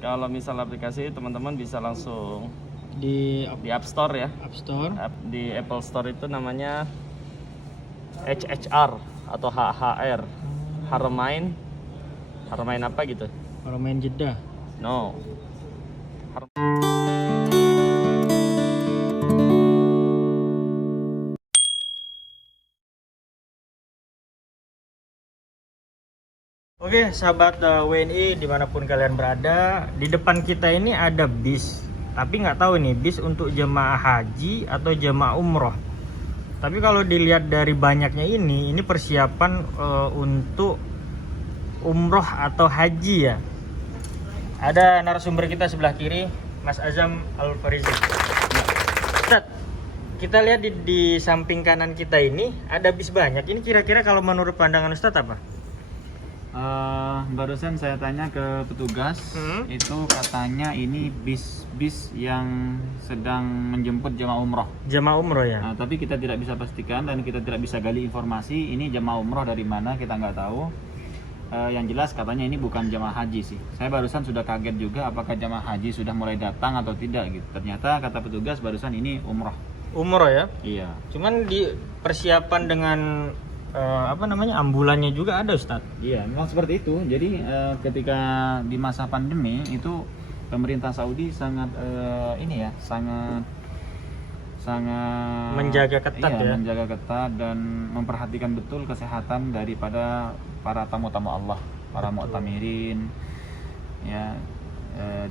Kalau misal aplikasi teman-teman bisa langsung di di App Store ya. App Store. Di Apple Store itu namanya HHR atau HHR. Haramain. Haramain apa gitu? Haramain Jeddah. No. Oke, sahabat WNI dimanapun kalian berada, di depan kita ini ada bis. Tapi nggak tahu nih bis untuk jemaah haji atau jemaah umroh. Tapi kalau dilihat dari banyaknya ini persiapan untuk umroh atau haji ya. Ada narasumber kita sebelah kiri, Mas Azam Al-Farizi. Ustaz, kita lihat di samping kanan kita ini ada bis banyak. Ini kira-kira kalau menurut pandangan Ustaz apa? Barusan saya tanya ke petugas, itu katanya ini bis yang sedang menjemput jemaah umroh. Jemaah umroh ya? Nah, tapi kita tidak bisa pastikan dan kita tidak bisa gali informasi ini jemaah umroh dari mana, kita nggak tahu. Yang jelas katanya ini bukan jemaah haji sih. Saya barusan sudah kaget juga apakah jemaah haji sudah mulai datang atau tidak gitu. Ternyata kata petugas barusan ini umroh. Umroh ya? Iya. Cuman di persiapan dengan ambulannya juga ada Ustaz. Iya, memang seperti itu. Jadi ketika di masa pandemi itu pemerintah Saudi sangat sangat menjaga ketat ya. Menjaga ketat dan memperhatikan betul kesehatan daripada para tamu-tamu Allah, para mu'tamirin. Ya,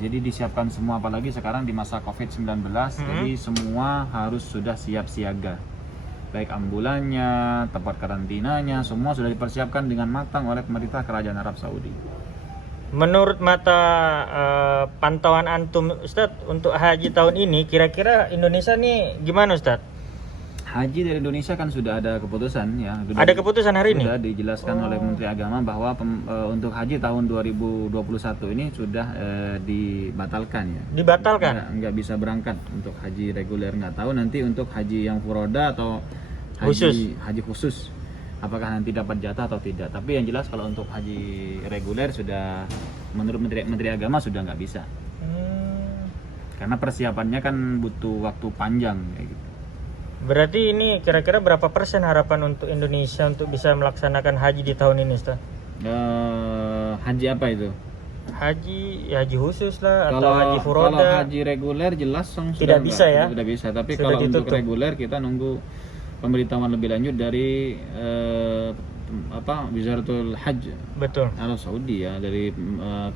jadi disiapkan semua, apalagi sekarang di masa Covid-19. Jadi semua harus sudah siap siaga. Baik ambulannya, tempat karantinanya, semua sudah dipersiapkan dengan matang oleh pemerintah Kerajaan Arab Saudi. Menurut mata pantauan antum Ustadz, untuk haji tahun ini kira-kira Indonesia nih gimana Ustadz? Haji dari Indonesia kan sudah ada keputusan ya. Ada keputusan hari ini? Sudah dijelaskan oleh Menteri Agama bahwa untuk haji tahun 2021 ini sudah dibatalkan ya. Dibatalkan? Nggak bisa berangkat untuk haji reguler. Nggak tahu nanti untuk haji yang furoda atau haji khusus apakah nanti dapat jatah atau tidak. Tapi yang jelas kalau untuk haji reguler sudah menurut Menteri Agama sudah nggak bisa. Karena persiapannya kan butuh waktu panjang kayak gitu. Berarti ini kira-kira berapa persen harapan untuk Indonesia untuk bisa melaksanakan haji di tahun ini Ustaz? Haji apa itu? Haji khusus lah atau haji furoda. Kalau haji reguler jelas tidak bisa ya? Tidak bisa, tapi sudah kalau ditutup. untuk reguler kita nunggu pemberitahuan lebih lanjut dari Wizaratul Hajj. Betul. Arab Saudi ya, dari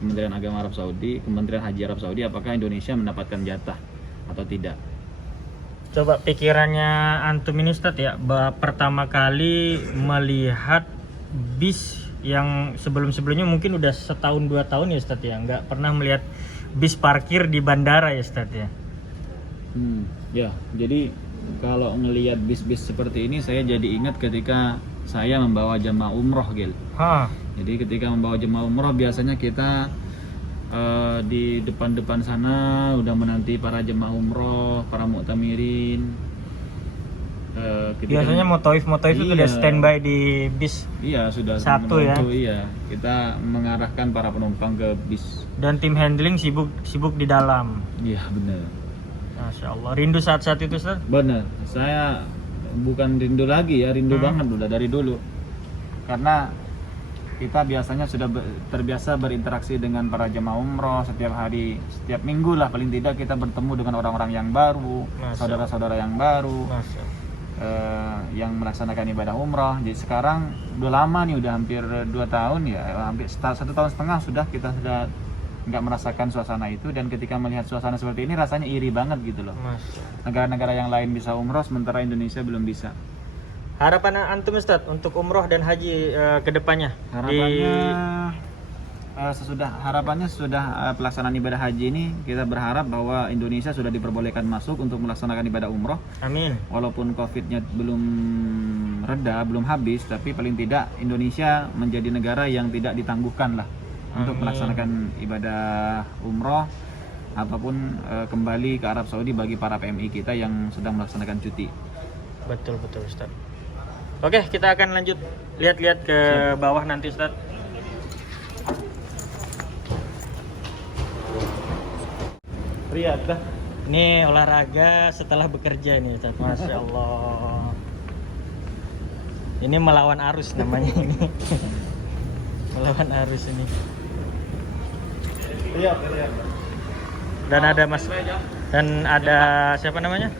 Kementerian Agama Arab Saudi, Kementerian Haji Arab Saudi, apakah Indonesia mendapatkan jatah atau tidak. Coba pikirannya antum ini Ustadz ya, pertama kali melihat bis yang sebelum-sebelumnya mungkin udah setahun 2 tahun ya Ustadz ya, nggak pernah melihat bis parkir di bandara ya Ustadz ya. Ya, jadi kalau ngelihat bis-bis seperti ini saya jadi ingat ketika saya membawa jemaah umroh Gil. Jadi ketika membawa jemaah umroh biasanya kita di depan-depan sana udah menanti para jemaah umroh, para mu'tamirin. Biasanya motoif itu udah standby di bis. Iya, sudah satu ya. Iya, kita mengarahkan para penumpang ke bis. Dan tim handling sibuk di dalam. Iya, benar. Masya Allah, rindu saat-saat itu Ustaz? Benar, saya bukan rindu lagi ya, rindu banget udah dari dulu. Karena kita biasanya sudah terbiasa berinteraksi dengan para jemaah umroh setiap hari, setiap minggu lah paling tidak kita bertemu dengan orang-orang yang baru, saudara-saudara yang baru, yang melaksanakan ibadah umroh. Jadi sekarang udah lama nih, udah hampir 2 tahun ya, hampir 1,5 tahun sudah kita sudah nggak merasakan suasana itu, dan ketika melihat suasana seperti ini rasanya iri banget gitu loh. Negara-negara yang lain bisa umroh sementara Indonesia belum bisa. Harapan antum Ustaz untuk umroh dan haji ke depannya? Harapannya sesudah pelaksanaan ibadah haji ini kita berharap bahwa Indonesia sudah diperbolehkan masuk untuk melaksanakan ibadah umroh. Amin. Walaupun Covid-nya belum reda, belum habis, tapi paling tidak Indonesia menjadi negara yang tidak ditangguhkan lah untuk melaksanakan ibadah umroh ataupun kembali ke Arab Saudi bagi para PMI kita yang sedang melaksanakan cuti. Betul Ustaz. Oke, kita akan lanjut lihat-lihat ke bawah nanti Ustaz. Riyadh dah. Ini olahraga setelah bekerja nih Ustaz. Masya Allah. Ini melawan arus namanya ini. Melawan arus ini. Riyadh. Dan ada siapa namanya?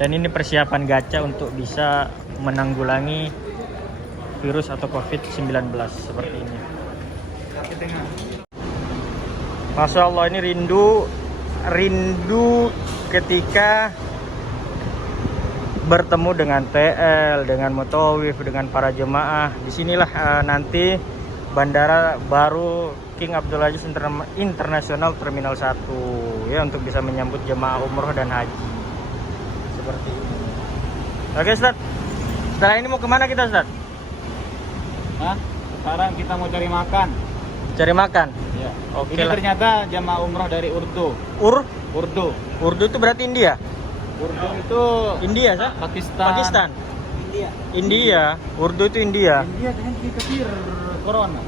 Dan ini persiapan gacha untuk bisa menanggulangi virus atau COVID-19 seperti ini. Masya Allah, ini rindu ketika bertemu dengan TL, dengan Mutawif, dengan para jemaah. Disinilah nanti bandara baru King Abdul Aziz International Terminal 1 ya, untuk bisa menyambut jemaah umroh dan haji seperti ini. Oke Ustaz, setelah ini mau kemana kita Ustaz? Hah? Sekarang kita mau cari makan. Cari makan? Ya. Oke Ini lah. ternyata jamaah umroh dari Urdu. Urdu. Urdu itu berarti India? Urdu itu India sah? Pakistan. India. Urdu itu India. India dengan diketir corona.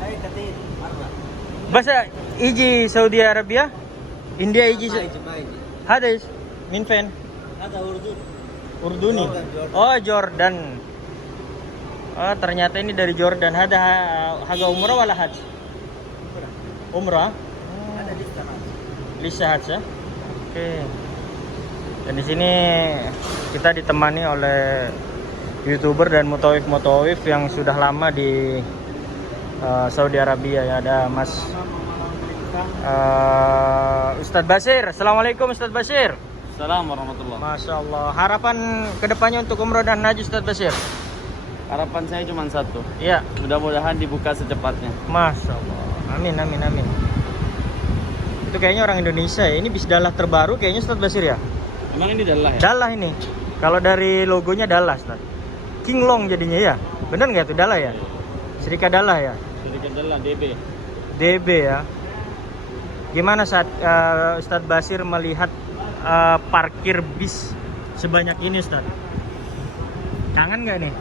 Bahasa iji Saudi Arabia? India iji. Hadis min fen? Ada Urdu. Urduni. Oh, Jordan. Oh, ternyata ini dari Jordan. Ada haga umrah wala haj? Umrah. Ada di sana. Lisa haj ya. Oke. Dan di sini kita ditemani oleh YouTuber dan mutawif yang sudah lama di Saudi Arabia ya. Ada Mas Ustadz Basir. Assalamualaikum Ustadz Basir. Assalamualaikum warahmatullahi. Masya Allah. Harapan kedepannya untuk umroh dan haji Ustadz Basir? Harapan saya cuma satu. Iya. Mudah-mudahan dibuka secepatnya. Masya Allah. Amin. Itu kayaknya orang Indonesia ya. Ini bis Dallah terbaru kayaknya Ustadz Basir ya? Emang ini Dallah ya? Dallah ini. Kalau dari logonya Dallah Ustadz. King Long jadinya ya. Bener nggak tuh Dallah ya? Serika Dallah ya? Serika Dallah DB. DB ya. Gimana saat Ustadz Basir melihat parkir bis sebanyak ini Ustadz? Kangen nggak nih?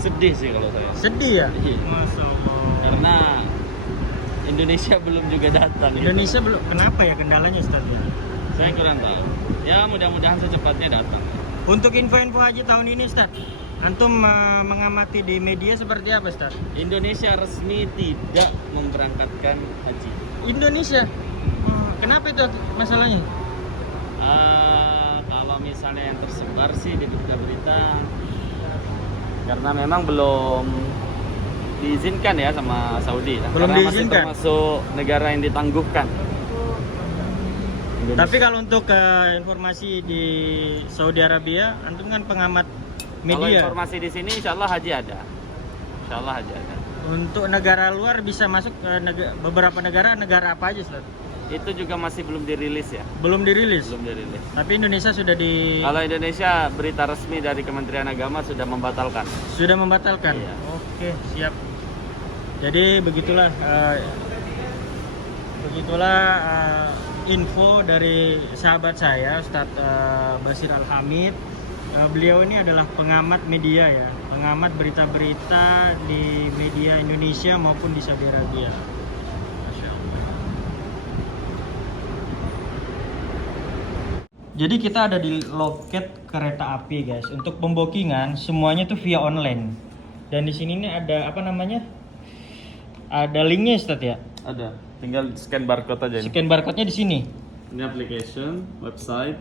Sedih sih kalau saya. Sedih ya? Iya. Masya Allah. Karena Indonesia belum juga datang. Indonesia belum. Kenapa ya kendalanya Ustadz? Saya kurang tahu. Ya mudah-mudahan secepatnya datang. Untuk info-info haji tahun ini Ustadz, antum mengamati di media seperti apa Ustadz? Indonesia resmi tidak memberangkatkan haji. Indonesia? Kenapa itu masalahnya? Kalau misalnya yang tersebar sih di berita-berita, karena memang belum diizinkan ya sama Saudi. Belum karena diizinkan? masih termasuk negara yang ditangguhkan. Indonesia. Tapi kalau untuk informasi di Saudi Arabia, antum kan pengamat Kalau media. informasi di sini insya Allah haji ada. Insya Allah haji ada. Untuk negara luar bisa masuk ke beberapa negara apa aja Ustaz? Itu juga masih belum dirilis ya. Belum dirilis. Belum dirilis. Tapi Indonesia sudah Kalau Indonesia berita resmi dari Kementerian Agama sudah membatalkan. sudah membatalkan. Iya. Oke, siap. Jadi begitulah info dari sahabat saya Ustadz Basir Al-Hamid. Beliau ini adalah pengamat media ya, pengamat berita-berita di media Indonesia maupun di Saudi Arabia. Masya Allah. Jadi kita ada di loket kereta api guys. Untuk pembokingan semuanya tuh via online. Dan di sini nih ada apa namanya? Ada linknya Ustadz ya. Ada. Tinggal scan barcode aja ini. Scan barcode-nya di sini. Ini application, website,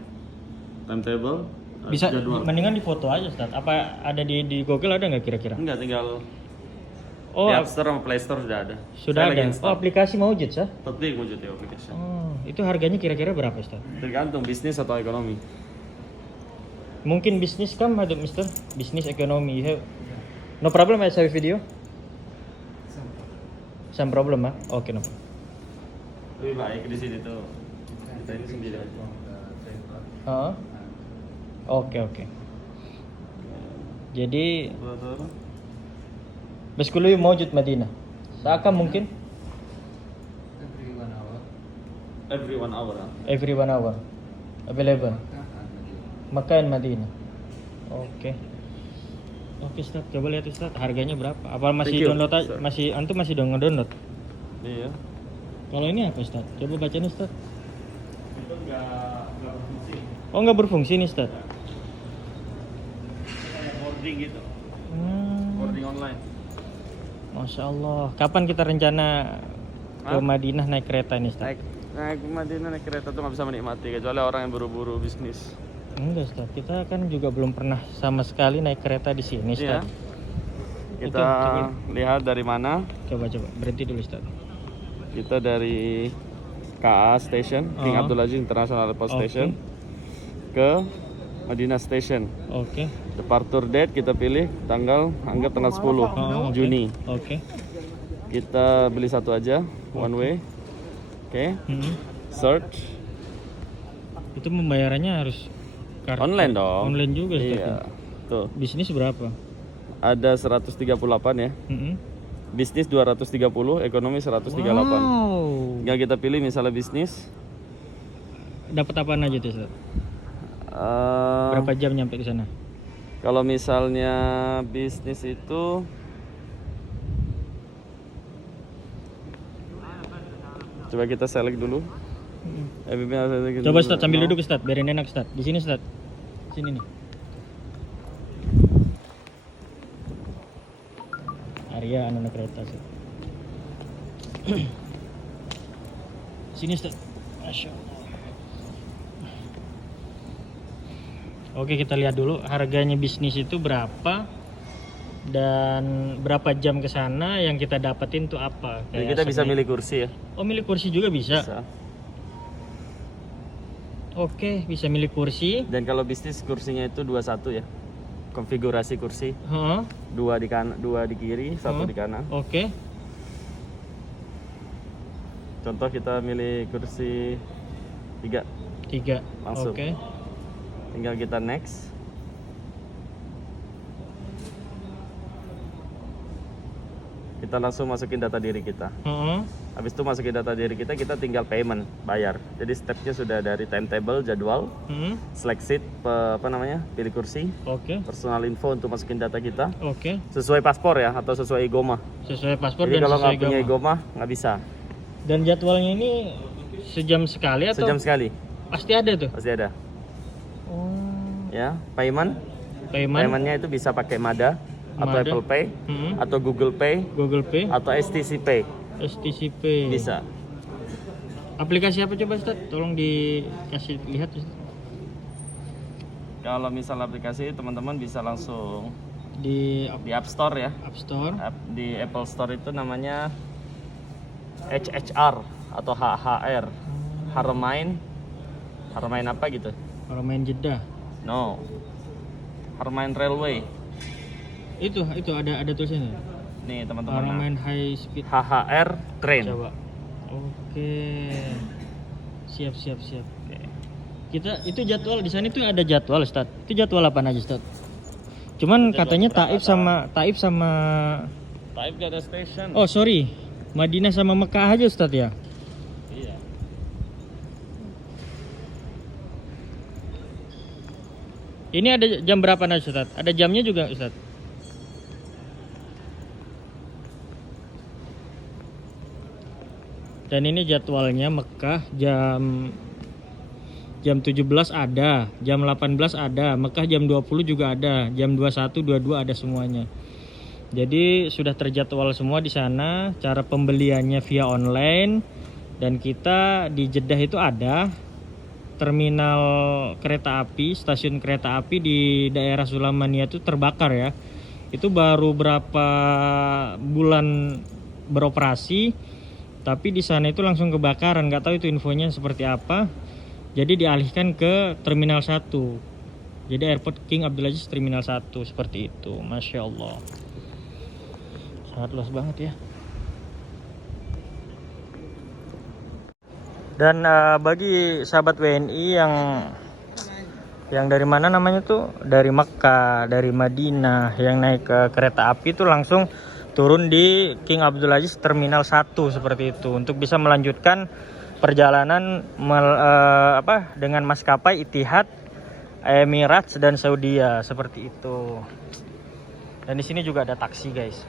timetable, Bisa jadwal. mendingan di foto aja Ustadz. Apa ada di Google ada nggak kira-kira? Enggak, tinggal Oh, di App Store sama Play Store sudah ada. sudah Saya lagi ada. install. Oh, aplikasi Maujud sah? Totally wujud ya application. Oh, itu harganya kira-kira berapa Ustadz? Tergantung bisnis atau ekonomi. Mungkin bisnis kam atau Mister? Bisnis ekonomi. No problem I share video. Some problem ah? Oke no. Lebih baik di sini tuh kita ini sendiri aja. Oh. Oke. Jadi بس كله يوم موجود مدينة ساعة كم ممكن؟ Every 1 hour. Every 1 hour available Makan Madinah. Oke Ustaz, coba lihat Ustaz harganya berapa? Apa masih Thank you, download aja? sir. Masih antum masih download? Iya. Kalau ini apa Ustaz? Coba baca nih Ustaz. Itu nggak berfungsi. Oh nggak berfungsi nih Ustaz. Kayak boarding gitu. Hmm, Boarding online. Masya Allah. Kapan kita rencana ke Hah? Madinah naik kereta nih Ustaz? Naik ke Madinah naik kereta tuh nggak bisa menikmati kecuali orang yang buru-buru bisnis. Enggak Ustaz, kita kan juga belum pernah sama sekali naik kereta di sini Iya. Ustaz. Kita coba. lihat dari mana. Coba berhenti dulu Ustaz. Kita dari KA Station, King Oh. Abdul Aziz International Airport Oke. Station ke Madinah Station. Oke. Departure date kita pilih anggap tanggal 10 Oh, oke. Juni. Oke. Kita beli satu aja, one way. Oke. Hmm. Search Itu pembayarannya harus kartu. online dong. Online juga Ustaz. Iya. Tuh, Bisnis berapa? ada 138 ya. Hmm. Bisnis 230, ekonomi 138. Wow. Tinggal kita pilih misalnya bisnis. Dapat apaan aja tuh Ustaz? Berapa jam nyampe ke sana? Kalau misalnya bisnis itu coba kita select dulu. Coba Ustaz sambil duduk Ustaz, biarin enak Ustaz. Di sini Ustaz. Sini nih. Arya anak kereta Ustaz. Sini Ustaz. Masya Allah. Oke, kita lihat dulu harganya bisnis itu berapa dan berapa jam ke sana, yang kita dapetin tuh apa. Jadi Kayak kita bisa sebenarnya- milih kursi ya. Oh, milih kursi juga bisa. Bisa. Oke, bisa milih kursi. Dan kalau bisnis kursinya itu 21 ya. Konfigurasi kursi, Heeh. dua di kanan, dua di kiri, satu di kanan. Oke. Contoh kita milih kursi 3. 3. Langsung. Oke. Tinggal kita next. Kita langsung masukin data diri kita. Heeh. Habis itu masukin data diri kita tinggal payment, bayar. Jadi stepnya sudah dari timetable, jadwal, Hmm. select seat, pilih kursi, Oke. personal info untuk masukin data kita. Oke. Sesuai paspor ya, atau sesuai igoma. Sesuai paspor Jadi dan kalau sesuai nggak punya agama. igoma, nggak bisa. Dan jadwalnya ini sejam sekali atau Sejam sekali, pasti ada tuh? pasti ada. Oh. Ya, payment. Payment. Paymentnya itu bisa pakai Mada, atau Mada. Apple Pay, Hmm. atau Google Pay, Google Pay, atau STC Pay. STCP. Bisa. Aplikasi apa coba Ustaz? Tolong dikasih lihat Ustaz. Kalau misal aplikasi, teman-teman bisa langsung Di di App Store ya. App Store. Di Apple Store itu namanya HHR atau HHR, Haramain apa gitu? Kalau main Jeddah. No, Haramain Railway. Itu ada tulisannya. Nih teman-teman, Orang nah, main high speed. HHR Train. Coba. Oke. Siap. Oke. Kita itu jadwal di sana itu ada jadwal Ustaz. Itu jadwal apa aja Ustaz? Cuman Jadwal katanya keberangkatan. Taif sama Taif gak ada station. oh sorry, Madinah sama Mekah aja Ustaz ya. Iya. Ini ada jam berapa nih Ustaz? Ada jamnya juga Ustaz? Dan ini jadwalnya Mekah jam 17 ada, jam 18 ada, Mekah jam 20 juga ada, jam 21, 22 ada semuanya. Jadi sudah terjadwal semua di sana, cara pembeliannya via online, dan kita di Jeddah itu ada terminal kereta api, stasiun kereta api di daerah Sulamania itu terbakar ya. Itu baru berapa bulan beroperasi, tapi di sana itu langsung kebakaran. Nggak tahu itu infonya seperti apa. Jadi dialihkan ke Terminal 1. Jadi Airport King Abdul Aziz Terminal 1 seperti itu. Masya Allah. Sangat luas banget ya. Dan bagi sahabat WNI yang dari mana namanya tuh, dari Mekah, dari Madinah, yang naik ke kereta api itu langsung turun di King Abdul Aziz Terminal 1 seperti itu untuk bisa melanjutkan perjalanan dengan maskapai Etihad, Emirates dan Saudia seperti itu. Dan di sini juga ada taksi guys.